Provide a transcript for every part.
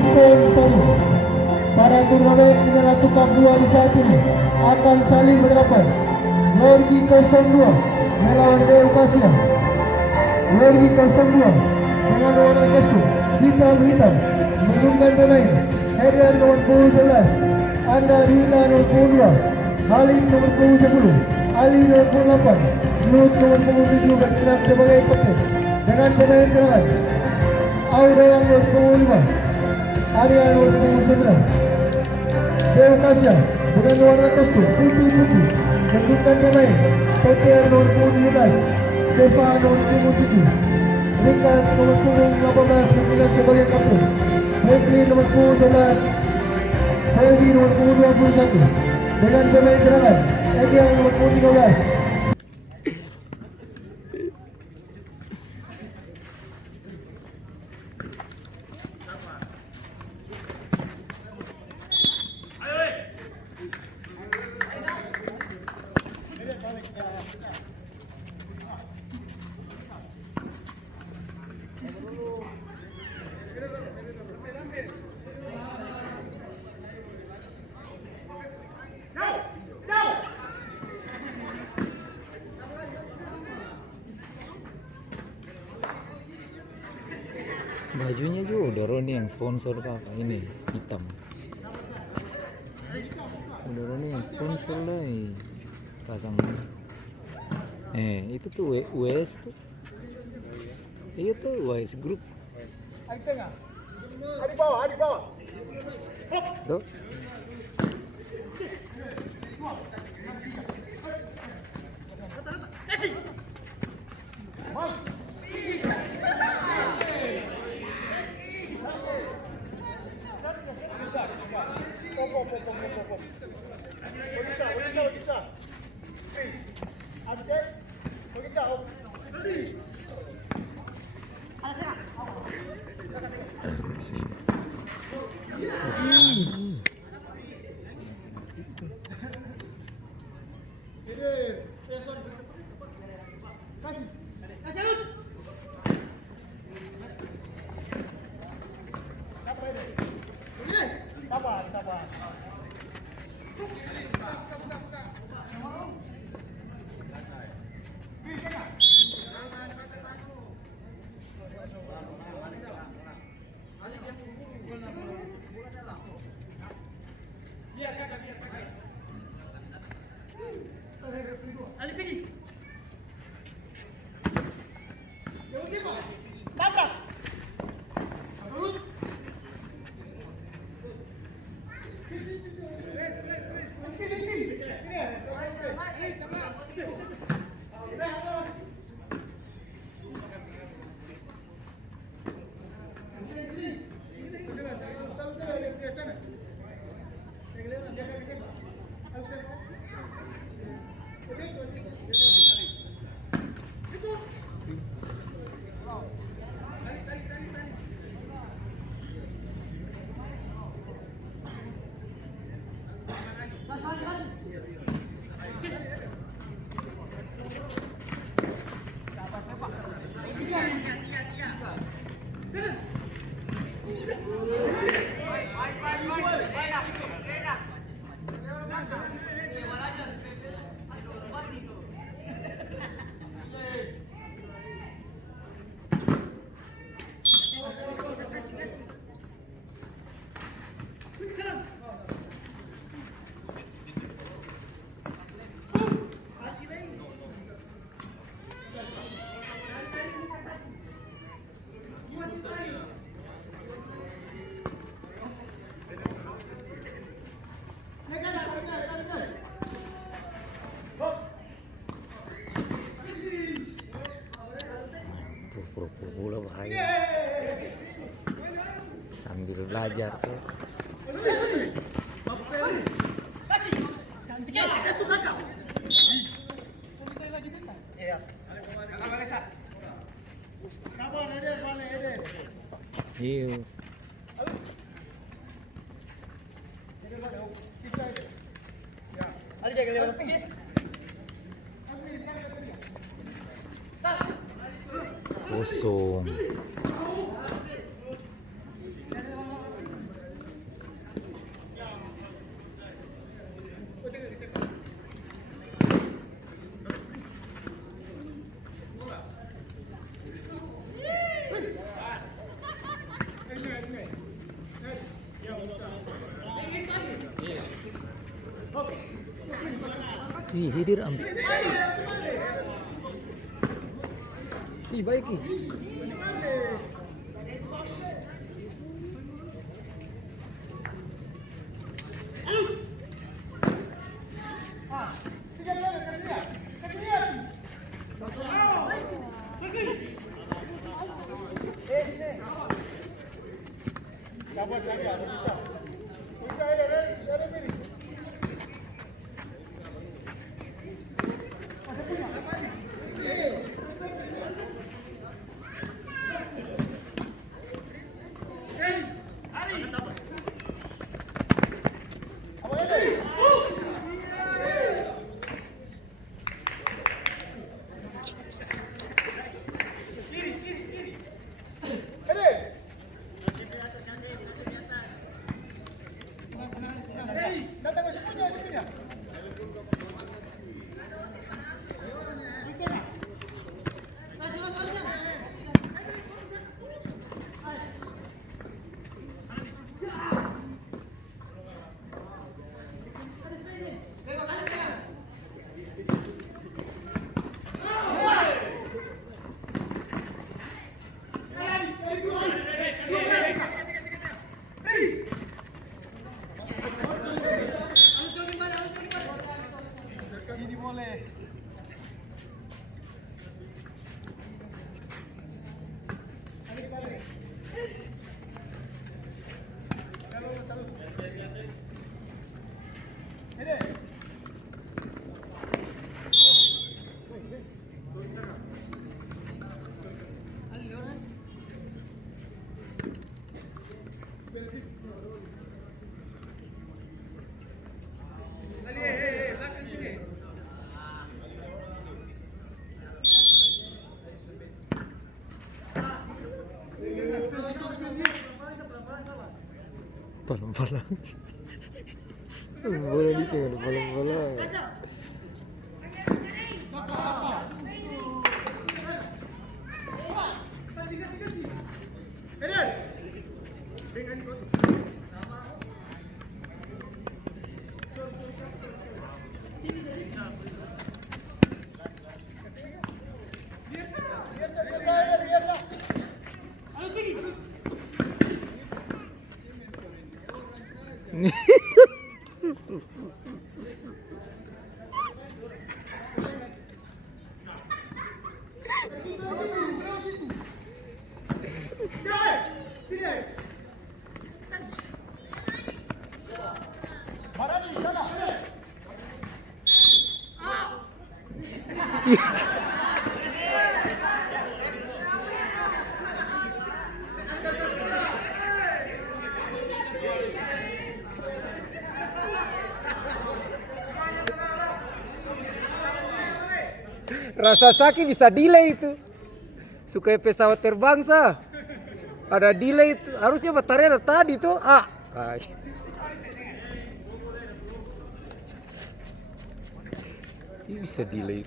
Stone Stadium. Pada turnamen inilah tukar dua di saat ini akan saling berhadapan. Lorgi 02 melawan Deo Kasia. Lorgi 02 dengan warna kostum hitam menurunkan pemain Herian nomor punggung 11, Anda Rila nomor punggung 2, Halim nomor punggung 10, Ali nomor punggung 8, Lut nomor punggung 7 bergerak sebagai kapten dengan pemain cadangan Aura nomor punggung 5, Arya nomor punggung 9. Deo Kasia dengan warna kostum putih menentukan pemain PTR nomor punggung 17, Sefa nomor punggung 7, Rika nomor punggung 18 bergerak sebagai kapten, Franklin nomor punggung 11, Feldi nomor punggung 21 dengan pemain cadangan Egel nomor punggung 13. Bajunya juga Doroni yang sponsor apa ini hitam. Doroni yang sponsor lah pasang. Itu tuh WS tuh. Itu WS Group. Di tengah. Di bawah. Tuh. Sabar. Bola bahaya sambil belajar tuh. Iya. Kosong. Ih, hidir ambil. Ih, baik ih. Palang-palang. Bola di sini, palang-palang. Rasa sakit bisa delay itu. Suka pesawat terbang sah. Ada delay itu. Harusnya baterai ada tadi tuh. Ini bisa delay.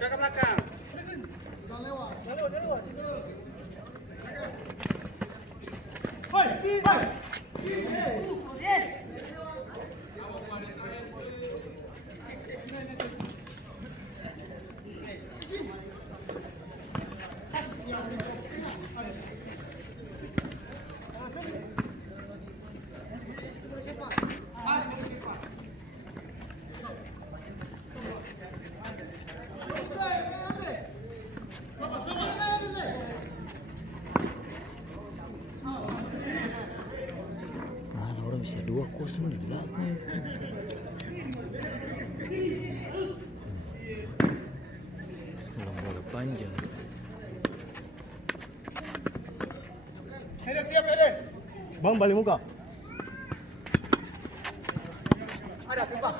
Ke belakang. Bisa 2-0 di belakang. Bola panjang. Siap, Eden. Bang, balik muka. Ada tembak.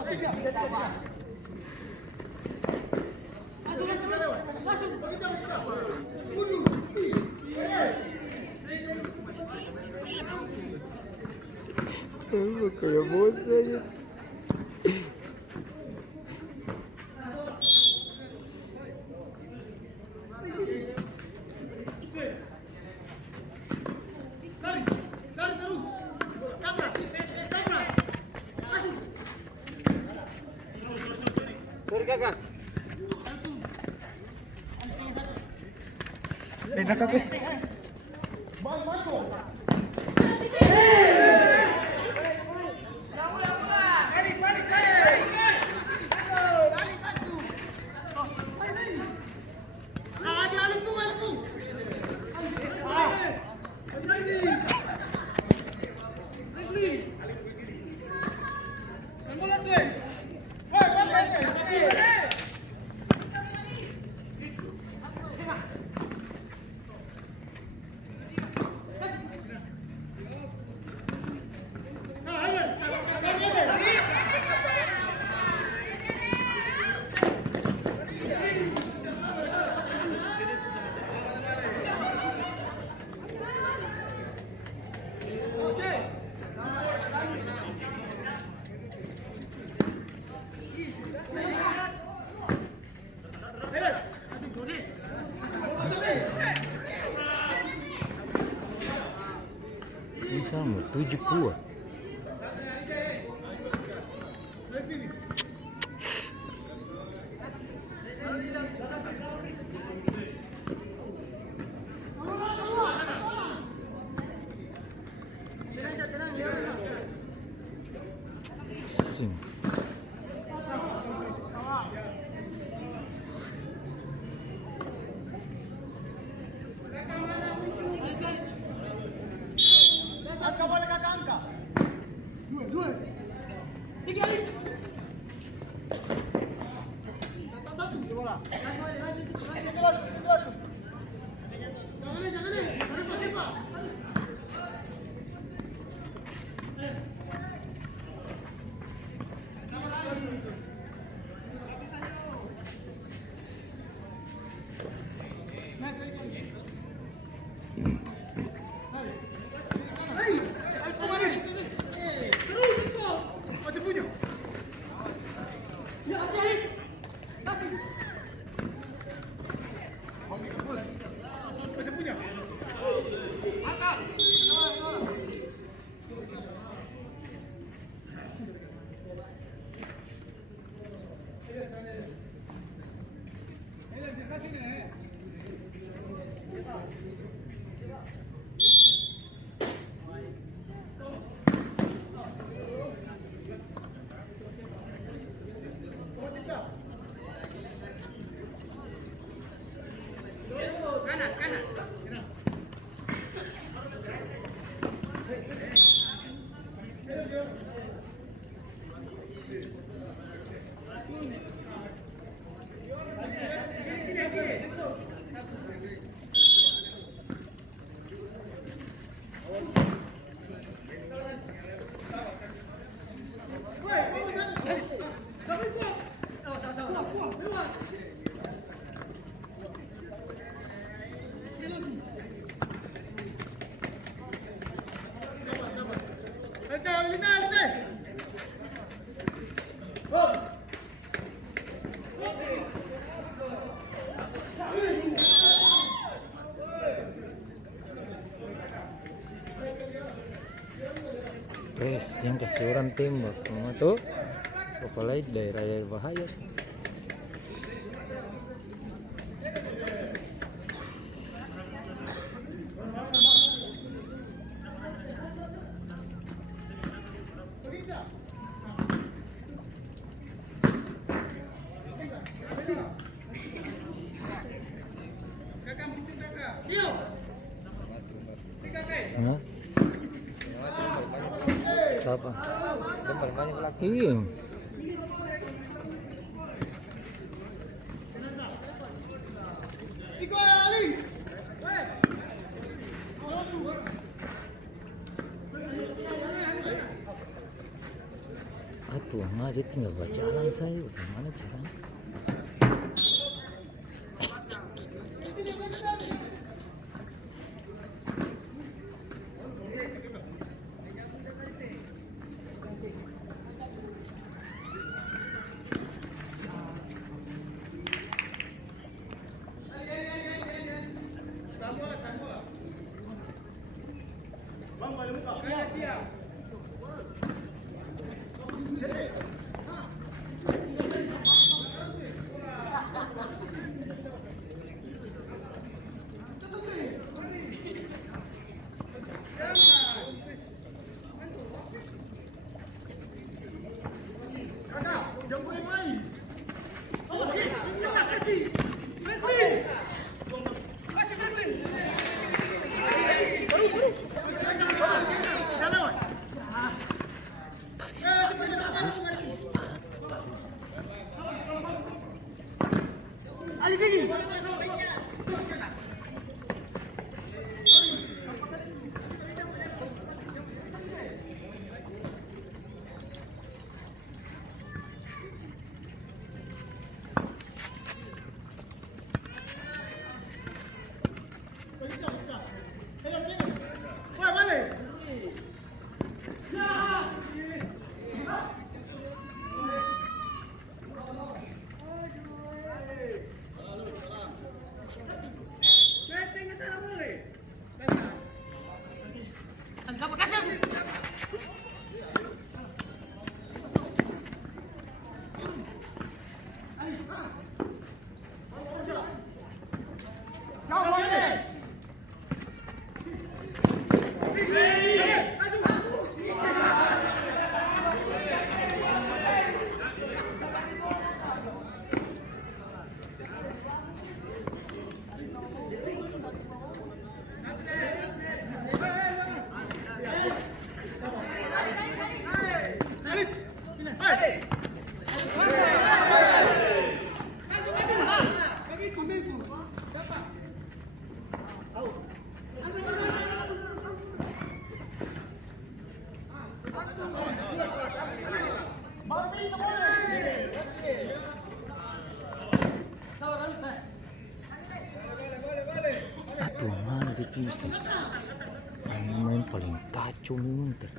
kayak bosan ya. Sorry kakak. Enak apa? Ini sama 7 kuah. Sing. Guys, yang kasih orang tembak semua tuh, apalagi daerah bahaya. Hah? Siapa? Banyak lagi. Iya. Aduh, dia tinggal berjalan saya. Bagaimana caranya? Bang balik muka. Aduh, mana dia bisa? Main paling kacau memang teh.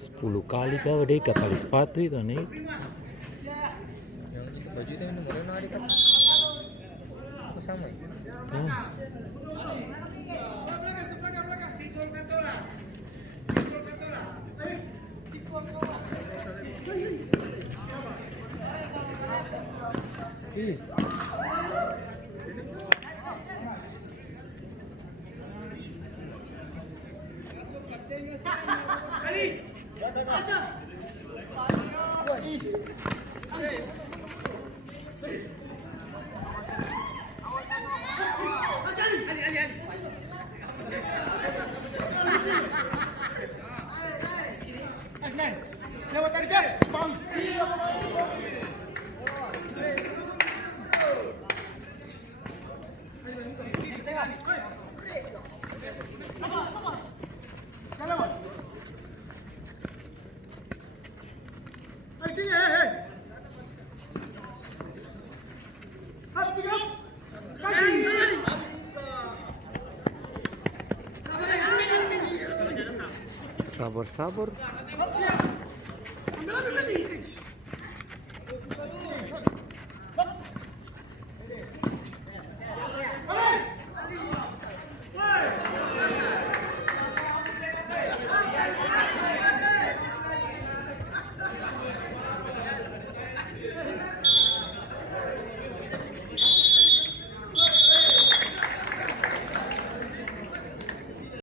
Sepuluh kali kau deh kapal sepatu itu nih. Yang itu baju itu nomor mana kan? Apa sama ya? Lewat tadi kan, bang. Sabar-sabar.